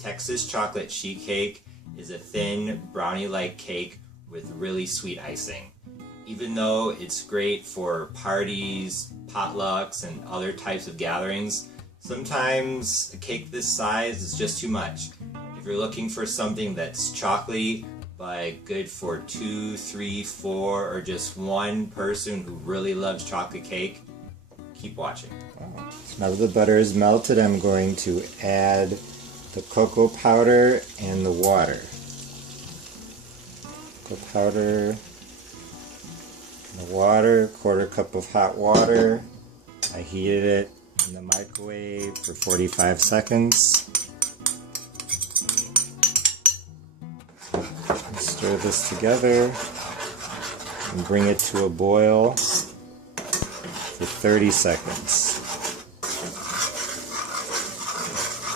Texas chocolate sheet cake is a thin brownie-like cake with really sweet icing. Even though it's great for parties, potlucks, and other types of gatherings, sometimes a cake this size is just too much. If you're looking for something that's chocolatey but good for 2, 3, 4, or just one person who really loves chocolate cake, keep watching. Now that the butter is melted, I'm going to add the cocoa powder and the water. Cocoa powder and the water, 1/4 cup of hot water. I heated it in the microwave for 45 seconds. Stir this together and bring it to a boil for 30 seconds.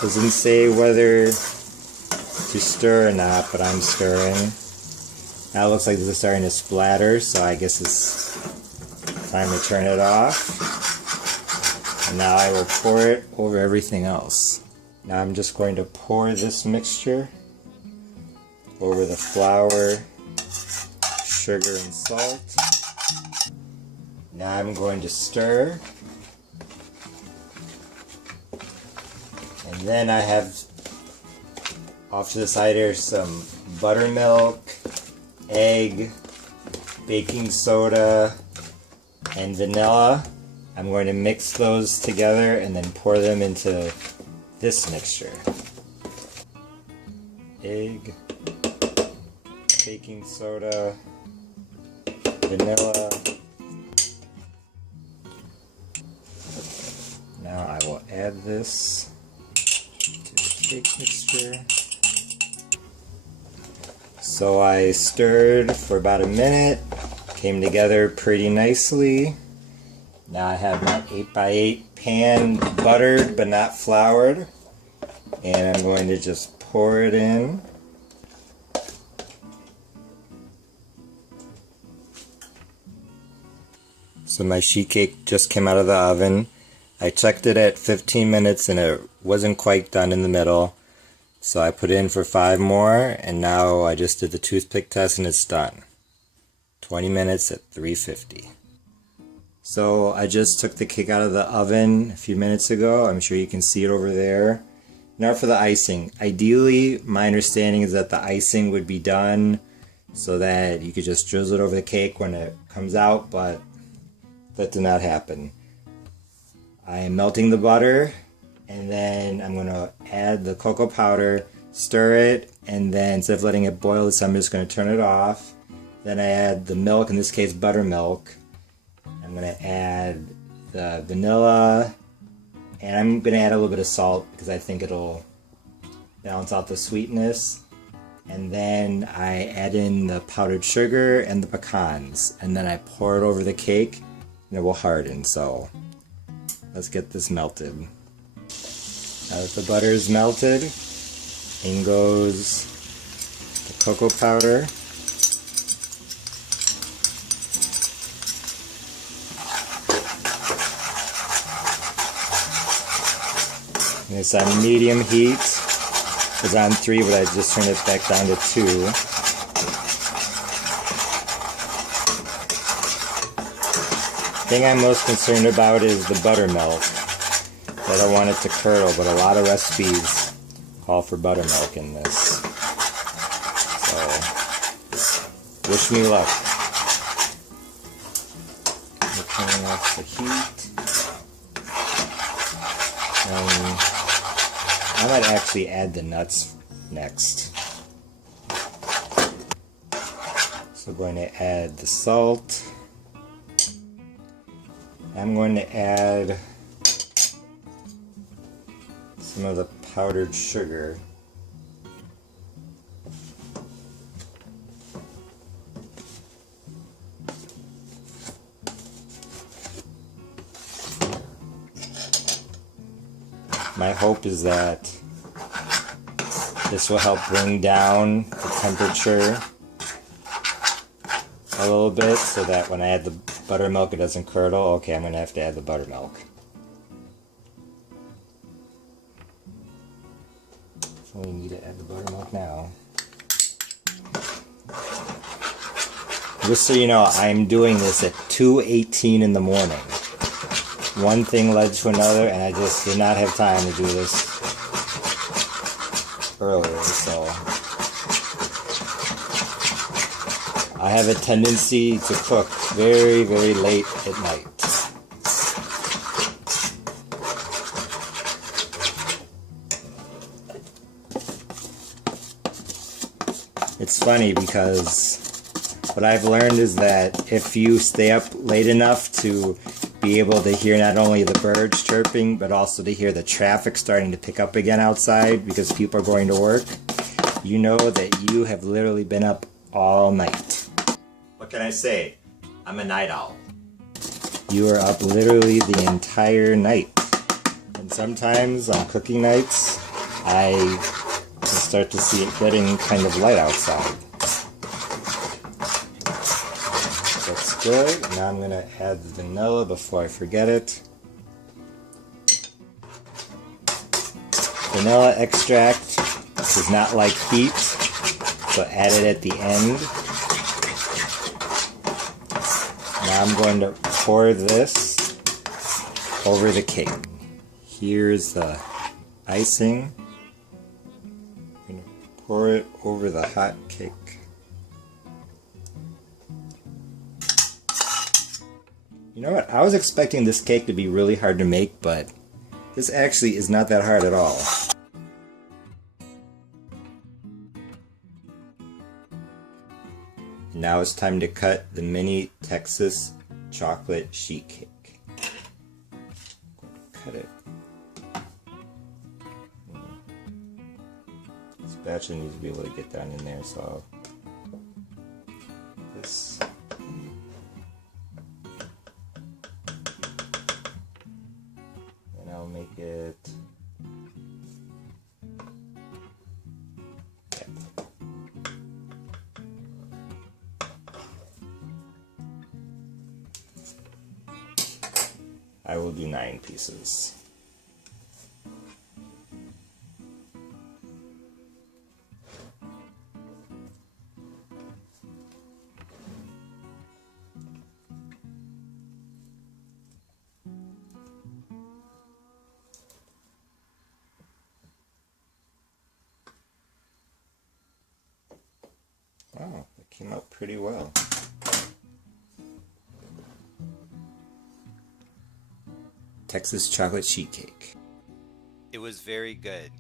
Doesn't say whether to stir or not, but I'm stirring. Now it looks like this is starting to splatter, so I guess it's time to turn it off. And now I will pour it over everything else. Now I'm just going to pour this mixture over the flour, sugar, and salt. Now I'm going to stir. And then I have off to the side here some buttermilk, egg, baking soda, and vanilla. I'm going to mix those together and then pour them into this mixture. Egg, baking soda, vanilla. Now I will add this to the cake mixture. So I stirred for about a minute, came together pretty nicely. Now I have my 8x8 pan buttered but not floured, and I'm going to just pour it in. So my sheet cake just came out of the oven. I checked it at 15 minutes and it wasn't quite done in the middle. So I put it in for 5 more, and now I just did the toothpick test and it's done. 20 minutes at 350. So I just took the cake out of the oven a few minutes ago. I'm sure you can see it over there. Now for the icing. Ideally, my understanding is that the icing would be done so that you could just drizzle it over the cake when it comes out, but that did not happen. I am melting the butter, and then I'm going to add the cocoa powder, stir it, and then instead of letting it boil, this time I'm just going to turn it off. Then I add the milk, in this case buttermilk. I'm going to add the vanilla, and I'm going to add a little bit of salt because I think it'll balance out the sweetness. And then I add in the powdered sugar and the pecans, and then I pour it over the cake and it will harden. So let's get this melted. Now that the butter is melted, in goes the cocoa powder. And it's on medium heat. It was on 3, but I just turned it back down to 2. The thing I'm most concerned about is the buttermilk. I don't want it to curdle, but a lot of recipes call for buttermilk in this. So, wish me luck. We're turning off the heat. I might actually add the nuts next. So I'm going to add the salt. I'm going to add some of the powdered sugar. My hope is that this will help bring down the temperature a little bit so that when I add the buttermilk it doesn't curdle. Okay, I'm going to have to add the buttermilk. definitely need to add the buttermilk now. Just so you know, I'm doing this at 2:18 in the morning. One thing led to another, and I just did not have time to do this earlier, so I have a tendency to cook very, very late at night. It's funny because what I've learned is that if you stay up late enough to be able to hear not only the birds chirping, but also to hear the traffic starting to pick up again outside because people are going to work, you know that you have literally been up all night. What can I say? I'm a night owl. You are up literally the entire night. And sometimes on cooking nights, I start to see it getting kind of light outside. That's good. Now I'm going to add the vanilla before I forget it. Vanilla extract does not like heat, so add it at the end. Now I'm going to pour this over the cake. Here's the icing. I'm going to pour it over the hot cake. You know what? I was expecting this cake to be really hard to make, but this actually is not that hard at all. Now it's time to cut the mini Texas chocolate sheet cake. Cut it. This spatula needs to be able to get down in there, so this. And I'll make it. I will do 9 pieces. Wow, it came out pretty well. Texas chocolate sheet cake. It was very good,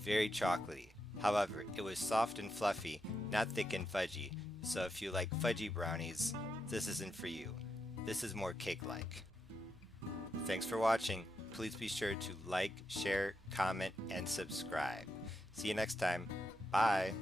very chocolatey. However, it was soft and fluffy, not thick and fudgy. So if you like fudgy brownies, this isn't for you. This is more cake-like. Thanks for watching. Please be sure to like, share, comment, and subscribe. See you next time. Bye.